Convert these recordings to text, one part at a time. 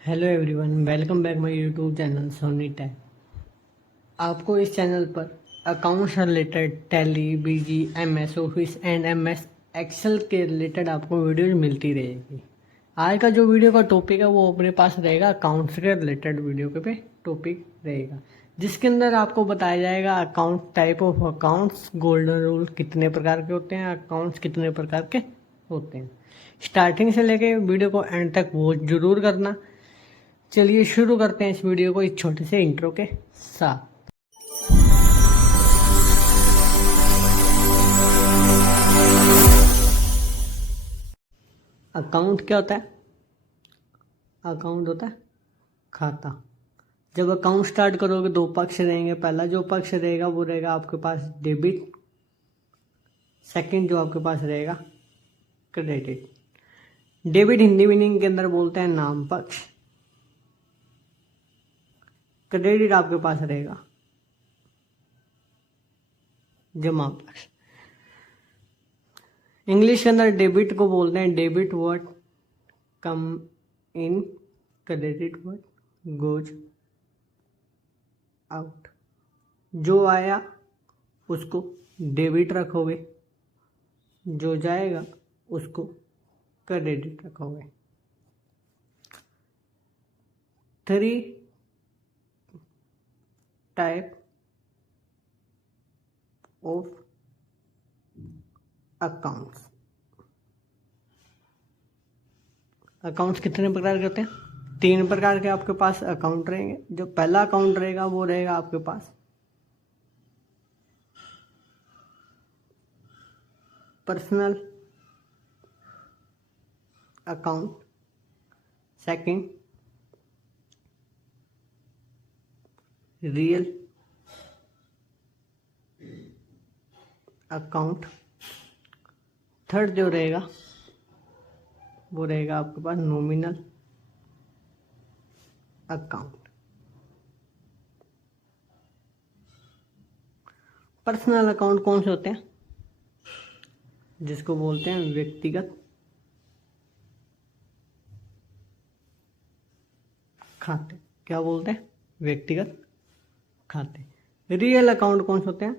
Hello everyone, welcome back my YouTube channel Soni tag. आपको इस channel पर अकाउंट्स रिलेटेड टैली, बीजी, MS office and MS Excel के related आपको वीडियोज मिलती रहेगी। आज का जो वीडियो का टॉपिक है वो अपने पास रहेगा अकाउंट्स के रिलेटेड वीडियो के पे टॉपिक रहेगा, जिसके अंदर आपको बताया जाएगा account, type of accounts, golden rule कितने प्रकार के होते हैं, अकाउंट्स कितने प्रकार के होते हैं। स्टार्टिंग से लेके वीडियो को एंड तक वो जरूर करना। चलिए शुरू करते हैं इस वीडियो को एक छोटे से इंट्रो के साथ। अकाउंट क्या होता है? अकाउंट होता है खाता। जब अकाउंट स्टार्ट करोगे दो पक्ष रहेंगे। पहला जो पक्ष रहेगा वो रहेगा आपके पास डेबिट, सेकंड जो आपके पास रहेगा क्रेडिट। डेबिट हिंदी मीनिंग के अंदर बोलते हैं नाम पक्ष, क्रेडिट आपके पास रहेगा जमा पक्ष। इंग्लिश के अंदर डेबिट को बोलते हैं डेबिट वर्ड कम इन, क्रेडिट वर्ड गोज आउट। जो आया उसको डेबिट रखोगे, जो जाएगा उसको क्रेडिट रखोगे। 3 टाइप ऑफ अकाउंट्स। अकाउंट्स कितने प्रकार के होते हैं? 3 प्रकार के आपके पास अकाउंट रहेंगे। जो पहला अकाउंट रहेगा वो रहेगा आपके पास personal account, second real account, third जो रहेगा वो रहेगा आपके पास नॉमिनल अकाउंट। पर्सनल अकाउंट कौन से होते हैं? जिसको बोलते हैं व्यक्तिगत खाते। क्या बोलते हैं? व्यक्तिगत खाते। रियल अकाउंट कौन से होते हैं?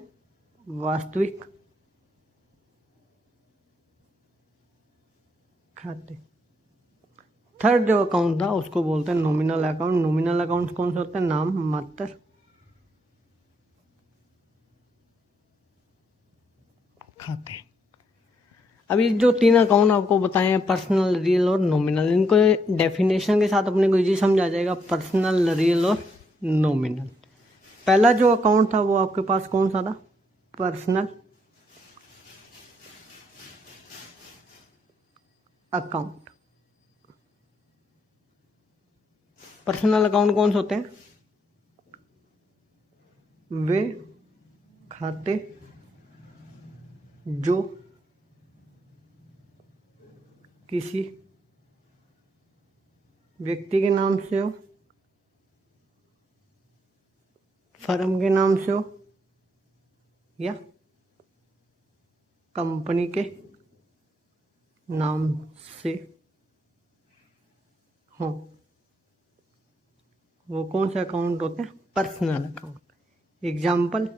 वास्तविक खाते। थर्ड जो अकाउंट था उसको बोलते हैं नॉमिनल अकाउंट। नॉमिनल अकाउंट कौन से होते हैं? नाम मात्र खाते। अभी जो 3 अकाउंट आपको बताए हैं, पर्सनल, रियल और नॉमिनल, इनको डेफिनेशन के साथ अपने को इजी समझ आ जाएगा। पर्सनल, रियल और नॉमिनल। पहला जो अकाउंट था वो आपके पास कौन सा था? Personal account. पर्सनल अकाउंट कौन से होते हैं? वे खाते जो किसी व्यक्ति के नाम से हो, फर्म के नाम से हो या कंपनी के नाम से हो, वो कौन से अकाउंट होते हैं? Personal account. Example,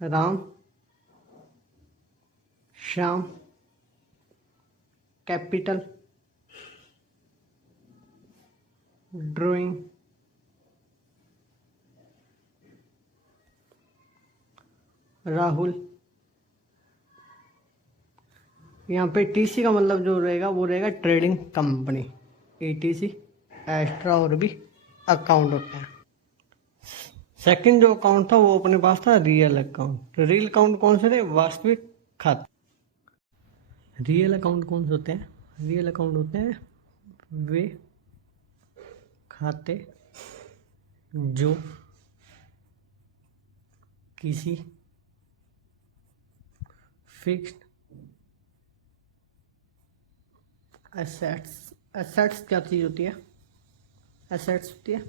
Ram, Shyam, capital, drawing, Rahul. यहाँ पे टीसी का मतलब जो रहेगा वो रहेगा ट्रेडिंग कंपनी, एटीसी, एक्स्ट्रा और भी अकाउंट होते हैं। सेकंड जो अकाउंट था वो अपने पास था रियल अकाउंट। रियल अकाउंट कौन से थे? वास्तविक खाते। रियल अकाउंट कौन से होते हैं? रियल अकाउंट होते हैं वे खाते जो किसी फिक्स्ड एसेट्स। एसेट्स क्या चीज होती है? एसेट्स होती है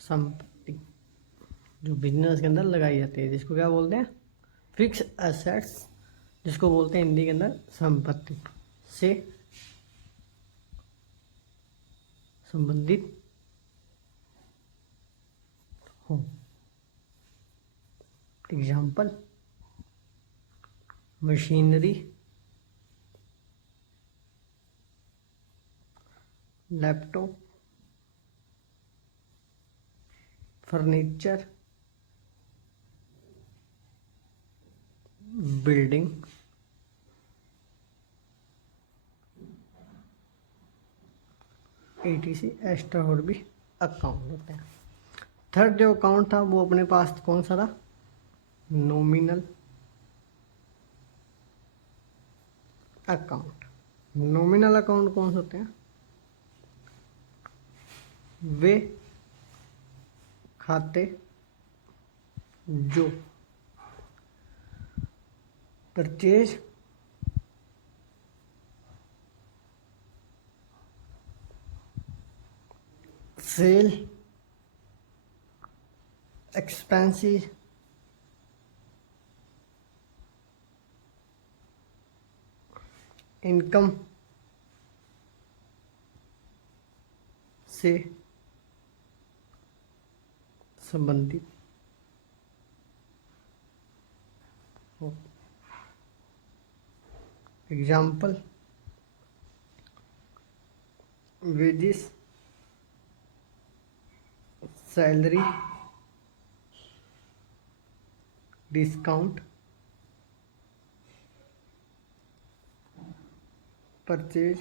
संपत्ति, जो बिजनेस के अंदर लगाई जाती है, जिसको क्या बोलते हैं? फिक्स एसेट्स, जिसको बोलते हैं हिंदी के अंदर संपत्ति। से संबंधित हो। Example, machinery, laptop, furniture, building, etc extra और भी अकाउंट होते हैं। थर्ड जो अकाउंट था वो अपने पास कौन सा था? Nominal account. नॉमिनल अकाउंट कौन से होते हैं? वे खाते जो परचेज सेल एक्सपेंसेस इनकम से संबंधित हो। Example, wages, salary, discount, purchase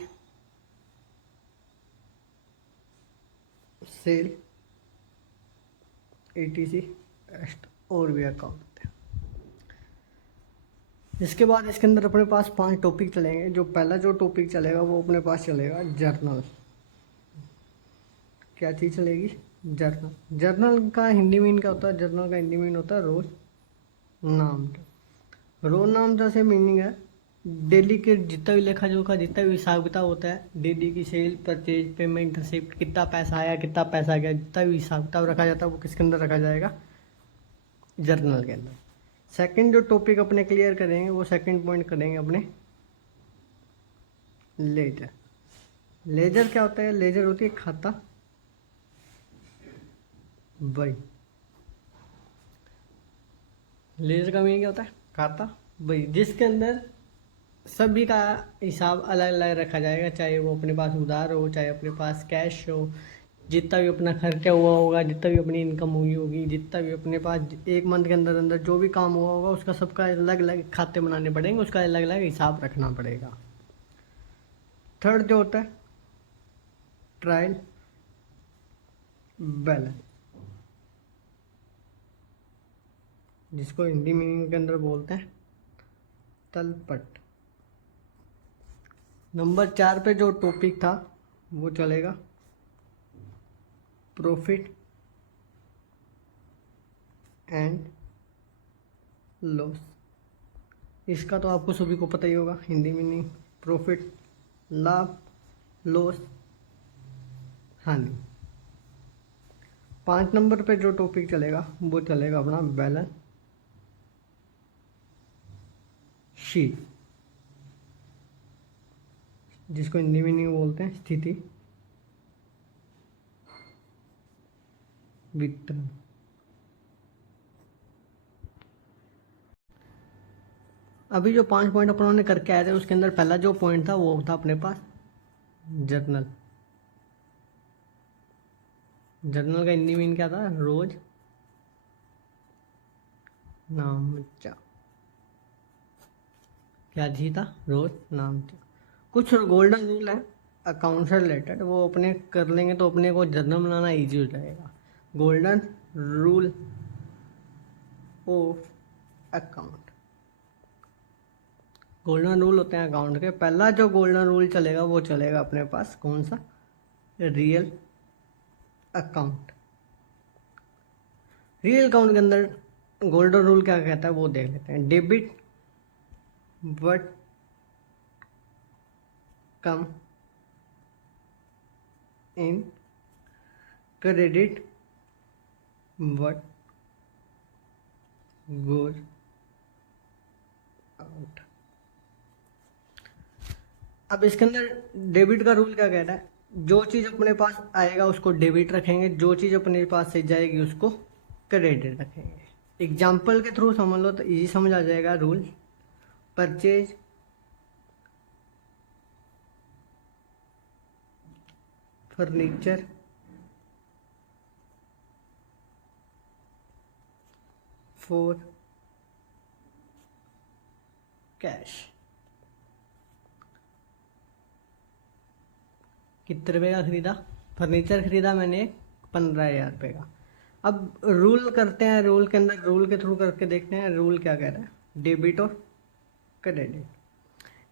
sale etc और भी अकाउंट है। इसके बाद इसके अंदर अपने पास 5 टॉपिक चलेंगे। जो पहला जो टॉपिक चलेगा वो अपने पास चलेगा जर्नल। क्या चीज़ चलेगी? जर्नल। जर्नल का हिंदी मीन क्या होता है? जर्नल का हिंदी मीन होता है रोज नाम। रोज नाम से मीनिंग है डेली के जितना भी लेखा जोखा, जितना भी हिसाब किताब होता है, डेली की सेल, परचेज, पेमेंट, रिसिप्ट, कितना पैसा आया, कितना पैसा गया, जितना भी हिसाब किताब रखा जाता है वो किसके अंदर रखा जाएगा? जर्नल के अंदर। सेकंड जो टॉपिक अपने क्लियर करेंगे वो सेकंड पॉइंट करेंगे अपने लेजर। लेजर क्या होता है? लेजर होती है खाता बही। लेजर का मीनिंग क्या होता है? खाता बही, जिसके अंदर सभी का हिसाब अलग अलग रखा जाएगा, चाहे वो अपने पास उधार हो, चाहे अपने पास कैश हो, जितना भी अपना खर्चा हुआ होगा, जितना भी अपनी इनकम हुई होगी, जितना भी अपने पास एक मंथ के अंदर अंदर जो भी काम हुआ होगा उसका सबका अलग अलग खाते बनाने पड़ेंगे, उसका अलग अलग हिसाब रखना पड़ेगा। थर्ड जो होता है ट्रायल बैलेंस, जिसको हिंदी मीनिंग के अंदर बोलते हैं तलपट। नंबर 4 पे जो टॉपिक था वो चलेगा प्रॉफिट एंड लॉस। इसका तो आपको सभी को पता ही होगा हिंदी मीनिंग। प्रॉफिट लाभ, लॉस हानि। 5 नंबर पे जो टॉपिक चलेगा वो चलेगा अपना बैलेंस शीट, जिसको हिंदी मीनिंग बोलते हैं स्थिति विवरण। अभी जो 5 पॉइंट अपनों ने करके आए थे उसके अंदर पहला जो पॉइंट था वो था अपने पास जर्नल। जर्नल का हिंदी मीन क्या था? रोज नामचा। क्या जी था? रोज नामचा। कुछ गोल्डन रूल है अकाउंट से रिलेटेड, वो अपने कर लेंगे तो अपने को जर्नल बनाना इजी हो जाएगा। Golden rule of account. Golden rule होते हैं अकाउंट के। पहला जो गोल्डन रूल चलेगा वो चलेगा अपने पास कौन सा? Real account. रियल अकाउंट के अंदर गोल्डन रूल क्या कहता है वो देख लेते हैं। Debit what come in, credit what goes out. अब इसके अंदर डेबिट का रूल क्या कह रहा है, जो चीज़ अपने पास आएगा उसको डेबिट रखेंगे, जो चीज़ अपने पास से जाएगी उसको क्रेडिट रखेंगे। एग्जाम्पल के थ्रू समझ लो तो इजी समझ आ जाएगा rule. Purchase furniture for cash, कितने रुपये का खरीदा, फर्नीचर खरीदा मैंने 15,000 रुपये का। अब रूल करते हैं, रूल के अंदर रूल के थ्रू करके देखते हैं रूल क्या कह रहा है, डेबिट और क्रेडिट।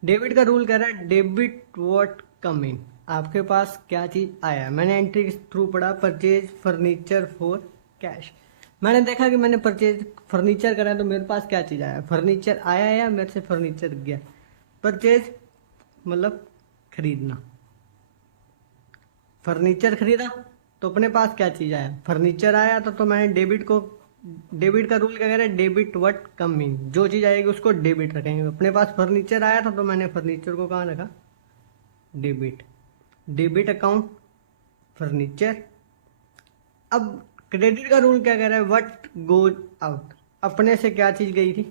डेबिट का रूल कह रहा है डेबिट व्हाट कम इन, आपके पास क्या चीज़ आया। मैंने एंट्री के थ्रू पढ़ा परचेज फर्नीचर फॉर कैश। मैंने देखा कि मैंने परचेज फर्नीचर करा तो मेरे पास क्या चीज़ आया, फर्नीचर आया या मेरे से फर्नीचर गया। परचेज मतलब खरीदना, फर्नीचर खरीदा तो अपने पास क्या चीज़ आया, फर्नीचर आया तो मैंने डेबिट को, डेबिट का रूल क्या कह रहा है, डेबिट व्हाट कम इन, जो चीज़ आएगी उसको डेबिट रखेंगे। अपने पास फर्नीचर आया था तो मैंने फर्नीचर को कहाँ रखा, डेबिट। Debit account furniture. अब क्रेडिट का रूल क्या कह रहा है, व्हाट गोज आउट, अपने से क्या चीज़ गई थी,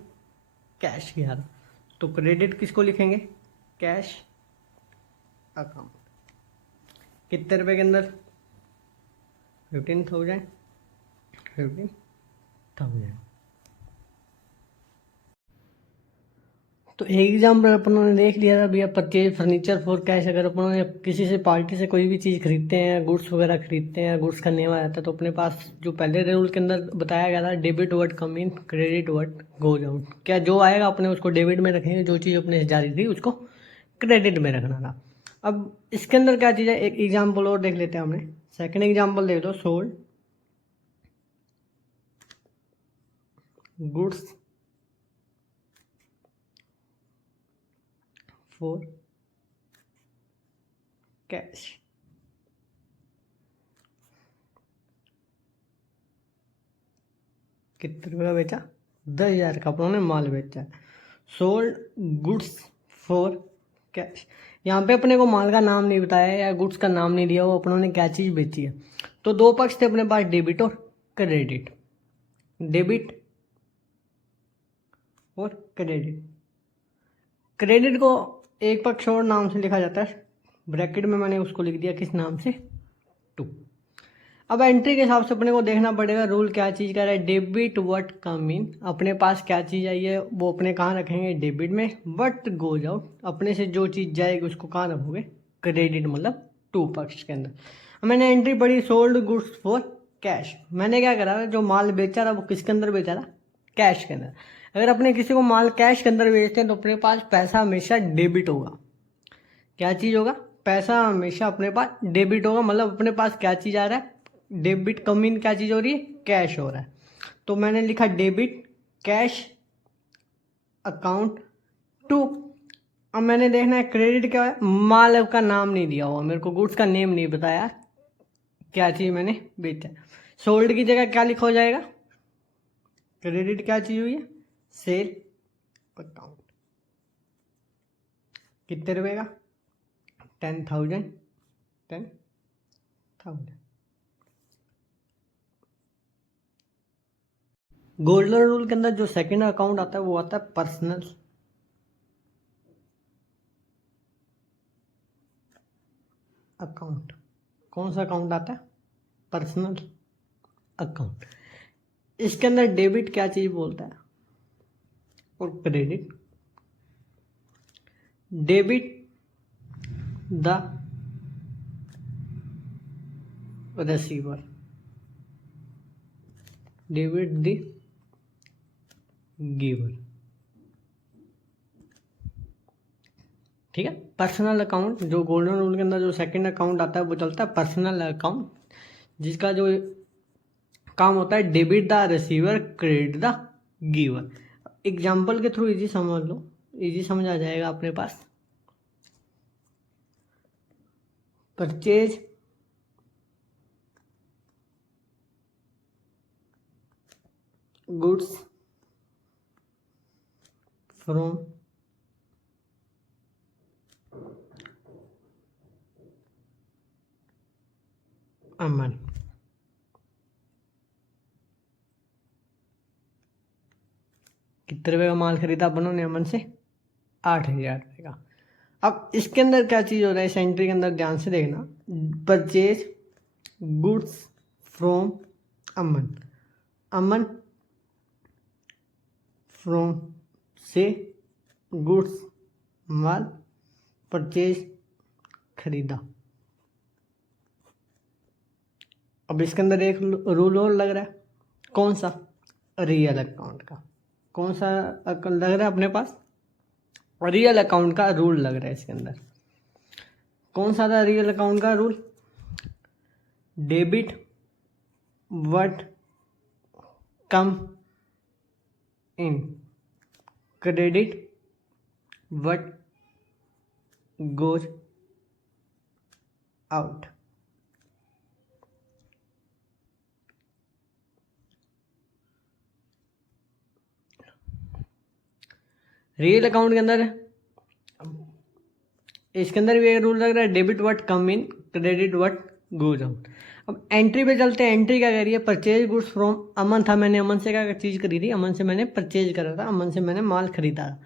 कैश गया था, तो क्रेडिट किसको लिखेंगे, कैश अकाउंट। कितने रुपए के अंदर, 15,000, 15,000। तो एक एग्जाम्पल अपन ने देख लिया था भैया, परचेज फर्नीचर फॉर कैश। अगर अपन ने किसी से पार्टी से कोई भी चीज़ खरीदते हैं, गुड्स वगैरह खरीदते हैं, गुड्स का नेम आ जाता है, तो अपने पास जो पहले रूल के अंदर बताया गया था, debit word come in credit word goes out, क्या जो आएगा अपने उसको डेबिट में रखेंगे, जो चीज़ अपने से जारी थी उसको क्रेडिट में रखना था। अब इसके अंदर क्या चीज़ है, एक एग्जाम्पल और देख लेते हैं हमने। सेकेंड एग्जाम्पल देख लो, सोल्ड गुड्स फॉर कैश। कितने रुपये का बेचा, 10,000 का अपनों ने माल बेचा है। सोल्ड गुड्स फॉर कैश, यहाँ पे अपने को माल का नाम नहीं बताया या गुड्स का नाम नहीं दिया, वो अपनों ने क्या चीज़ बेची है। तो दो पक्ष थे अपने पास, डेबिट और क्रेडिट। डेबिट और क्रेडिट, क्रेडिट को एक पक्ष और नाम से लिखा जाता है, ब्रैकेट में मैंने उसको लिख दिया किस नाम से, टू। अब एंट्री के हिसाब से अपने को देखना पड़ेगा रूल क्या चीज़ कह रहा है, डेबिट व्हाट कम इन, अपने पास क्या चीज़ आई है वो अपने कहाँ रखेंगे, डेबिट में। व्हाट गोज आउट, अपने से जो चीज़ जाएगी उसको कहाँ रखोगे, क्रेडिट, मतलब टू पक्ष के अंदर। मैंने एंट्री पढ़ी सोल्ड गुड्स फॉर कैश, मैंने क्या करा था, जो माल बेचा था वो किसके अंदर बेचा था, कैश के अंदर। अगर अपने किसी को माल कैश के अंदर बेचते हैं तो अपने पास पैसा हमेशा डेबिट होगा। क्या चीज़ होगा, पैसा हमेशा अपने पास डेबिट होगा, मतलब अपने पास क्या चीज़ आ रहा है, डेबिट कम इन क्या चीज़ हो रही है, कैश हो रहा है। तो मैंने लिखा डेबिट कैश अकाउंट टू। अब मैंने देखना है क्रेडिट क्या है, माल का नाम नहीं दिया हुआ मेरे को, गुड्स का नेम नहीं बताया, क्या चीज़ मैंने बेचा। सोल्ड की जगह क्या लिखा हो जाएगा, क्रेडिट क्या चीज़ हुई है, सेल अकाउंट। कितने रुपए का, 10,000, 10,000। गोल्डन रूल के अंदर जो सेकंड अकाउंट आता है वो आता है पर्सनल अकाउंट। कौन सा अकाउंट आता है, पर्सनल अकाउंट। इसके अंदर डेबिट क्या चीज बोलता है और credit. Debit the receiver, debit the giver. ठीक है, पर्सनल अकाउंट जो गोल्डन रूल के अंदर जो सेकंड अकाउंट आता है वो चलता है पर्सनल अकाउंट, जिसका जो काम होता है debit the receiver credit the giver. Example के थ्रू इजी समझ लो, इजी समझ आ जाएगा अपने पास। परचेज गुड्स फ्रॉम अमन। कितने रुपए का माल खरीदा अपन ने अमन से? 8,000 रुपये का। अब इसके अंदर क्या चीज़ हो रहा है, इस एंट्री के अंदर ध्यान से देखना। Purchase goods from Aman, Aman from से गुड्स माल परचेज खरीदा। अब इसके अंदर एक रूल और लग रहा है, कौन सा? रियल अकाउंट का। कौन सा लग रहा है अपने पास? रियल अकाउंट का रूल लग रहा है इसके अंदर। कौन सा था रियल अकाउंट का rule? Debit what come in, credit what goes out. Real account के अंदर इसके अंदर भी एक रूल लग रहा है, debit what come in, credit what goes out. अब एंट्री पे चलते हैं। एंट्री क्या कह रही है? परचेज गुड्स फ्रॉम अमन था, मैंने अमन से क्या चीज़ खरीदी? अमन से मैंने परचेज करा था, अमन से मैंने माल खरीदा था।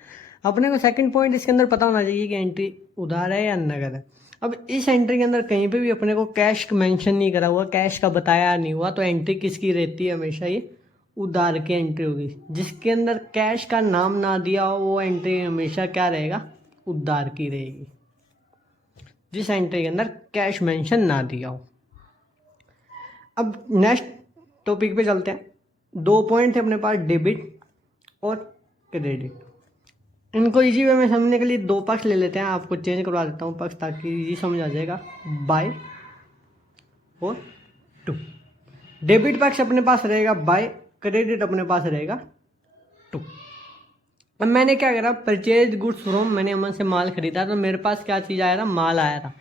अपने को सेकंड पॉइंट इसके अंदर पता होना चाहिए कि एंट्री उधार है या नगद है। अब इस एंट्री के अंदर कहीं पे भी अपने को कैश मेंशन नहीं करा हुआ, कैश का बताया नहीं हुआ, तो एंट्री किसकी रहती है? हमेशा ये उधार की एंट्री होगी। जिसके अंदर कैश का नाम ना दिया हो वो एंट्री हमेशा क्या रहेगा? उधार की रहेगी। जिस एंट्री के अंदर कैश मेंशन ना दिया हो। अब नेक्स्ट टॉपिक पे चलते हैं। 2 पॉइंट थे अपने पास, डेबिट और क्रेडिट। इनको इजी वे में समझने के लिए 2 पक्ष ले लेते हैं। आपको चेंज करवा देता हूँ पक्ष, ताकि इजी समझ आ जाएगा। बाय और टू। डेबिट पक्ष अपने पास रहेगा बाय, क्रेडिट अपने पास रहेगा टू। अब मैंने क्या करा? परचेज गुड्स फ्रॉम, मैंने अमन से माल खरीदा, तो मेरे पास क्या चीज़ आया था? माल आया था।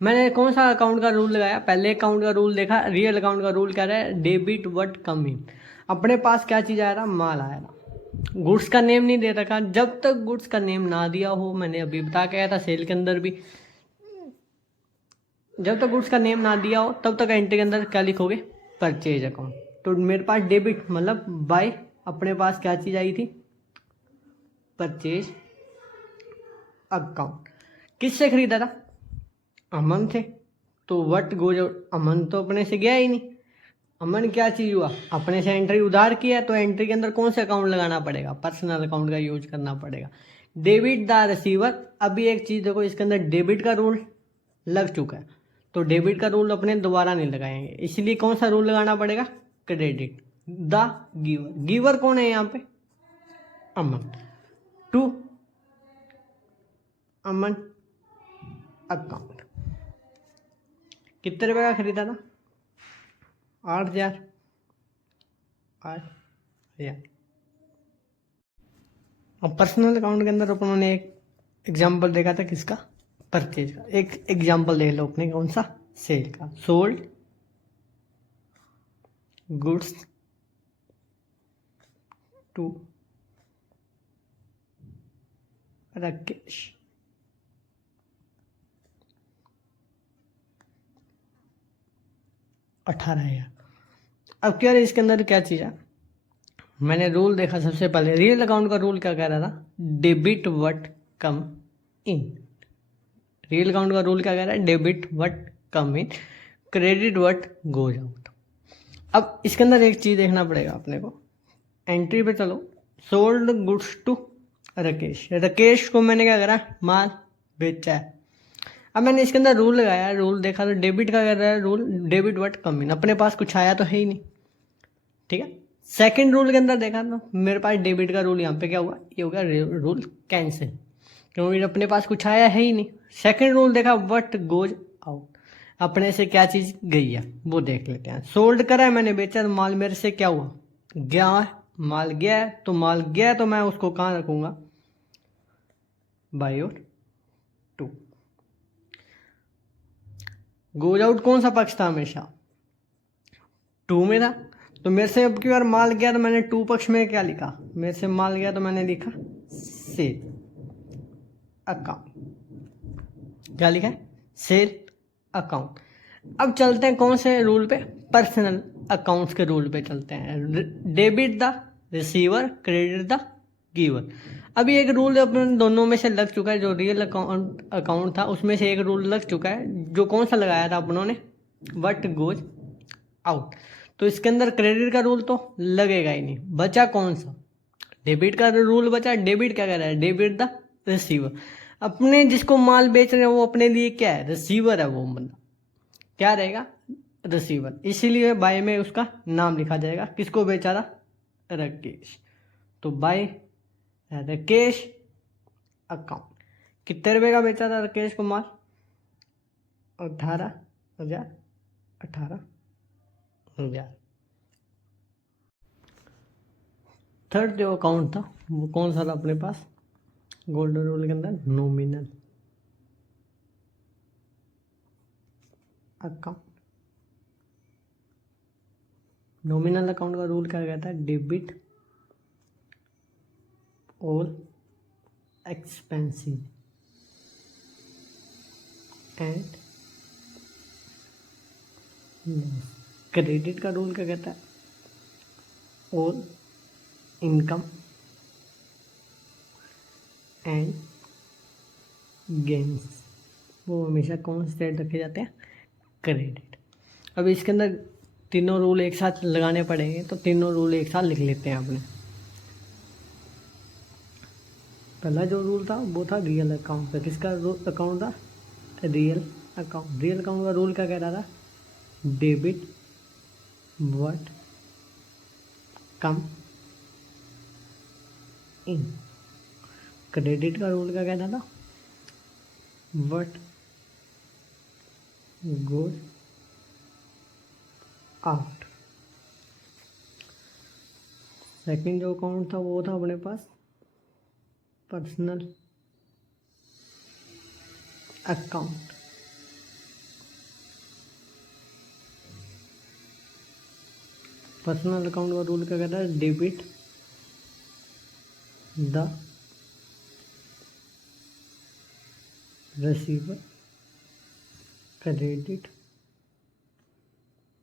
मैंने कौन सा अकाउंट का रूल लगाया? पहले अकाउंट का रूल देखा। रियल अकाउंट का रूल क्या रहा है? डेबिट व्हाट कम इन। अपने पास क्या चीज़ आया था? माल आया था। गुड्स का नेम नहीं दे रखा। जब तक गुड्स का नेम ना दिया हो, मैंने अभी बता के आया था सेल के अंदर भी, जब तक गुड्स का नेम ना दिया हो तब तक एंट्री के अंदर क्या लिखोगे? Purchase account. तो मेरे पास डेबिट मतलब बाय, अपने पास क्या चीज़ आई थी? Purchase account. किससे खरीदा था? अमन थे। तो व्हाट गोज आउट, अमन तो अपने से गया ही नहीं। अमन क्या चीज़ हुआ? अपने से एंट्री उधार किया, तो एंट्री के अंदर कौन से अकाउंट लगाना पड़ेगा? पर्सनल अकाउंट का यूज करना पड़ेगा। Debit the receiver. अभी एक चीज़ देखो, इसके अंदर डेबिट का रूल लग चुका है, तो डेबिट का रूल अपने दोबारा नहीं लगाएंगे, इसलिए कौन सा रूल लगाना पड़ेगा? Credit the giver. गिवर कौन है यहाँ पे? अमन। To Aman account. कितने रुपए का खरीदा था? 8,000। 8,000। अब पर्सनल अकाउंट के अंदर अपन ने एक एग्जांपल देखा था, किसका? परचेज का। एक एग्जांपल देख लो अपने, कौन सा? सेल का। Sold goods to Rakesh. 18,000। अब क्या है इसके अंदर क्या चीज़ है? मैंने रूल देखा सबसे पहले। रियल अकाउंट का रूल क्या कह रहा था? Debit what come in. Real account का रूल क्या कह रहा है? Debit what come in, credit what goes out. अब इसके अंदर एक चीज़ देखना पड़ेगा अपने को। एंट्री पे चलो। Sold goods to Rakesh. Rakesh को मैंने क्या करा? माल बेचा है। अब मैंने इसके अंदर रूल लगाया, रूल देखा तो डेबिट का कर रहा है रूल, डेबिट व्हाट कम इन। अपने पास कुछ आया तो है ही नहीं, ठीक है। सेकंड रूल के अंदर देखा तो मेरे पास डेबिट का रूल, यहाँ पे क्या हुआ? ये हो गया रूल कैंसिल, क्योंकि अपने पास कुछ आया है ही नहीं। सेकंड रूल देखा, व्हाट गोज आउट। अपने से क्या चीज़ गई है वो देख लेते हैं। सोल्ड करा है मैंने, बेचा, तो माल मेरे से क्या हुआ? गया है। माल गया है, तो माल गया है तो मैं उसको कहाँ रखूँगा? बाय और टू। गोज आउट कौन सा पक्ष था? हमेशा टू में था। तो मेरे से अब की बार माल गया तो मैंने टू पक्ष में क्या लिखा? मेरे से माल गया तो मैंने लिखा सेल अकाउंट। क्या लिखा है? Sale account. अब चलते हैं कौन से रूल पे, पर्सनल अकाउंट्स के रूल पे चलते हैं। Debit the receiver, credit the giver. अभी एक रूल अपन दोनों में से लग चुका है, जो रियल अकाउंट था उसमें से एक रूल लग चुका है, जो कौन सा लगाया था अपनों ने, व्हाट गोज आउट। तो इसके अंदर क्रेडिट का रूल तो लगेगा ही नहीं, बचा कौन सा, डेबिट का रूल बचा। डेबिट क्या कह रहा है, डेबिट द रिसीवर। अपने जिसको माल बेच रहे हैं वो अपने लिए क्या है, रिसीवर है, वो बंदा क्या रहेगा, रिसीवर। इसीलिए बाय में उसका नाम लिखा जाएगा। किसको बेचा था, राकेश। तो बाय राकेश अकाउंट। कितने रुपए का बेचा था राकेश को माल, 18,000, 18,000। थर्ड जो अकाउंट था वो कौन सा था अपने पास, गोल्डन रूल के अंदर, नॉमिनल अकाउंट। नॉमिनल अकाउंट का रूल क्या कहता है, debit all expenses and credit का रूल क्या कहता है, ऑल इनकम एंड गेन्स। वो हमेशा कौन से साइड रखे जाते हैं, क्रेडिट। अब इसके अंदर तीनों रूल एक साथ लगाने पड़ेंगे, तो तीनों रूल एक साथ लिख लेते हैं अपने। पहला जो रूल था वो था रियल अकाउंट का। किसका अकाउंट था, रियल अकाउंट। रियल अकाउंट का रूल क्या कह रहा था, debit what come in. Credit का रूल क्या कहता था, व्हाट गोज आउट। सेकंड जो अकाउंट था वो था अपने पास पर्सनल अकाउंट। पर्सनल अकाउंट का रूल क्या कहता है, debit the receiver, credit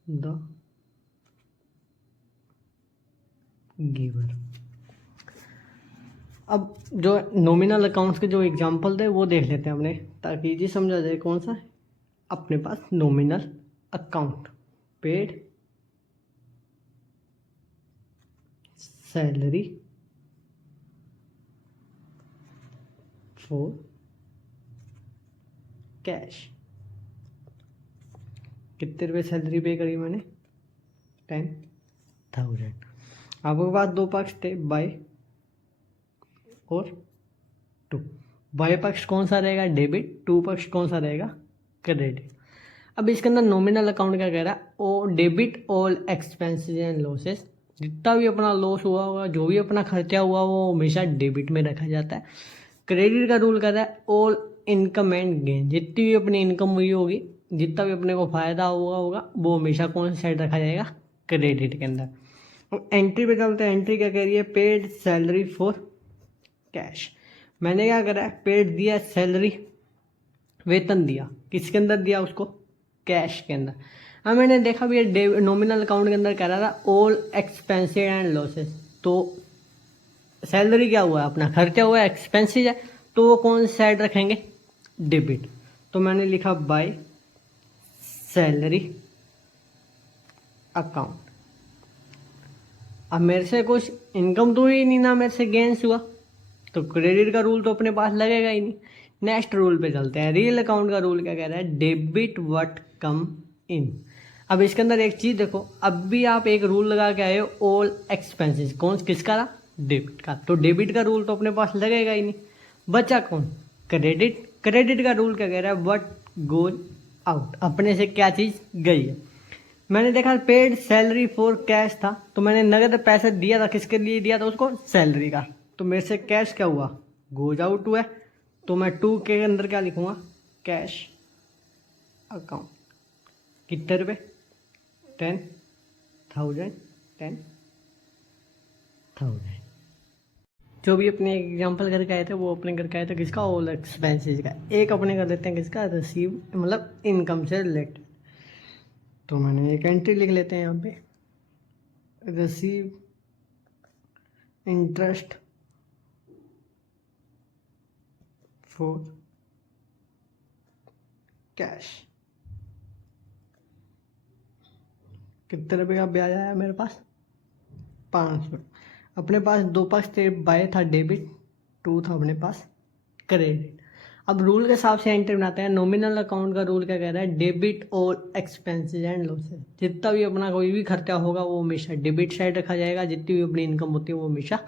the giver. अब जो नॉमिनल अकाउंट्स के जो एग्जांपल थे वो देख लेते हैं अपने, ताकि इजी समझा जाए कौन सा है अपने पास nominal account. Paid salary for cash. कितने रुपये सैलरी पे करी मैंने, 10,000। आपके पास दो पक्ष थे, बाय और टू। बाय पक्ष कौन सा रहेगा, डेबिट। टू पक्ष कौन सा रहेगा, क्रेडिट। अब इसके अंदर नॉमिनल अकाउंट क्या कह रहा है, ओ debit all expenses and losses. जितना भी अपना लॉस हुआ होगा, जो भी अपना खर्चा हुआ वो हमेशा डेबिट में रखा जाता है। क्रेडिट का रूल कहता है ऑल इनकम एंड गेन। जितनी भी अपनी इनकम हुई होगी, जितना भी अपने को फायदा हुआ होगा, वो हमेशा कौन सा साइड रखा जाएगा, क्रेडिट के अंदर। और एंट्री पे चलते हैं। एंट्री क्या कह रही है, पेड सैलरी फॉर कैश। मैंने क्या करा है, पेड दिया सैलरी, वेतन दिया, किसके अंदर दिया उसको, कैश के अंदर। अब मैंने देखा भी नॉमिनल अकाउंट के अंदर कह रहा था ऑल एक्सपेंसेस एंड लॉसेस। तो सैलरी क्या हुआ है, अपना खर्चा हुआ है, एक्सपेंसेस है, तो वो कौन सी साइड रखेंगे, डेबिट। तो मैंने लिखा बाय सैलरी अकाउंट। अब मेरे से कुछ इनकम तो हुई नहीं ना, मेरे से गेन्स हुआ, तो क्रेडिट का रूल तो अपने पास लगेगा ही नहीं। नेक्स्ट रूल पे चलते हैं। रियल अकाउंट का रूल क्या कह रहा है, डेबिट व्हाट कम इन। अब इसके अंदर एक चीज देखो, अब भी आप एक रूल लगा के आए हो, ऑल एक्सपेंसेस। कौन किसका था, डेबिट का। तो डेबिट का रूल तो अपने पास लगेगा ही नहीं, बचा कौन, क्रेडिट। क्रेडिट का रूल क्या कह रहा है, व्हाट गोज आउट। अपने से क्या चीज गई है। मैंने देखा पेड सैलरी फॉर कैश था, तो मैंने नगद पैसे दिया था, किसके लिए दिया था उसको, सैलरी का। तो मेरे से कैश क्या हुआ, गोज आउट हुआ। तो मैं टू के अंदर क्या लिखूंगा, कैश अकाउंट। कितने रुपये, 10,000, 10,000। जो भी अपने एग्जांपल करके आए थे वो अपने करके आए थे किसका, ऑल एक्सपेंसेस का। एक अपने कर लेते हैं किसका, रिसीव, मतलब इनकम से रिलेटेड। तो मैंने एक एंट्री लिख लेते हैं यहाँ पे, रिसीव इंटरेस्ट फॉर कैश। कितने रुपये का ब्याज आया मेरे पास? 500। अपने पास दो पक्ष थे, बाय था डेबिट, टू था अपने पास क्रेडिट। अब रूल के हिसाब से एंट्री बनाते हैं। नॉमिनल अकाउंट का रूल क्या कह रहा है? Debit all expenses and losses. जितना भी अपना कोई भी खर्चा होगा वो हमेशा डेबिट साइड रखा जाएगा, जितनी भी अपनी इनकम होती है वो हमेशा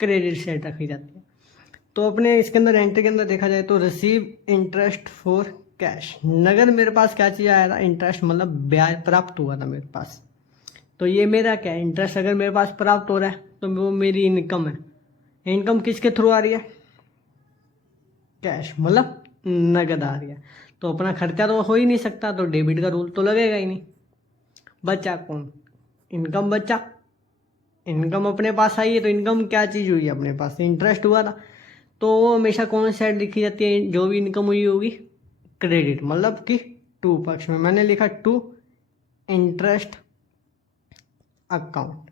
क्रेडिट साइड रखी जाती है। तो अपने इसके अंदर एंट्री के अंदर देखा जाए तो रिसीव इंटरेस्ट फॉर कैश, नगद मेरे पास क्या चीज़ आया था? इंटरेस्ट, मतलब ब्याज प्राप्त हुआ था मेरे पास। तो ये मेरा क्या है? इंटरेस्ट अगर मेरे पास प्राप्त हो रहा है तो वो मेरी इनकम है। इनकम किसके थ्रू आ रही है? कैश, मतलब नगद आ रही है। तो अपना खर्चा तो हो ही नहीं सकता, तो डेबिट का रूल तो लगेगा ही नहीं। बचा कौन? इनकम बचा। इनकम अपने पास आई है, तो इनकम क्या चीज़ हुई? अपने पास इंटरेस्ट हुआ था, तो वो हमेशा कौन सी साइड लिखी जाती है? जो भी इनकम हुई होगी क्रेडिट, मतलब कि टू पक्ष में मैंने लिखा टू इंटरेस्ट अकाउंट।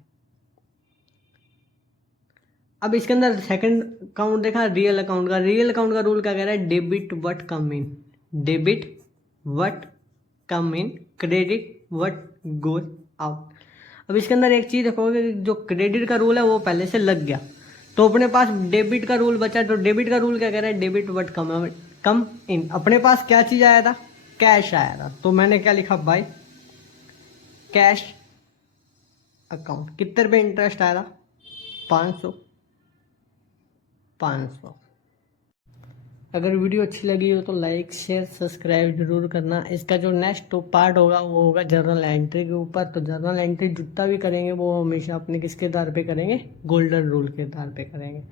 अब इसके अंदर सेकंड अकाउंट देखा, रियल अकाउंट का। रियल अकाउंट का रूल क्या कह रहा है? Debit what come in, debit what come in, credit what goes out. अब इसके अंदर एक चीज देखोगे, जो क्रेडिट का रूल है वो पहले से लग गया, तो अपने पास डेबिट का रूल बचा। तो डेबिट का रूल क्या कह रहा है? डेबिट व्हाट कम इन। अपने पास क्या चीज आया था? कैश आया था, तो मैंने क्या लिखा? By cash account. कितने रुपये इंटरेस्ट आया था? 500। अगर वीडियो अच्छी लगी हो तो लाइक शेयर सब्सक्राइब जरूर करना। इसका जो नेक्स्ट पार्ट होगा वो होगा जर्नल एंट्री के ऊपर। तो जर्नल एंट्री जितना भी करेंगे वो हमेशा अपने किसके आधार पे करेंगे? गोल्डन रूल के आधार पे करेंगे।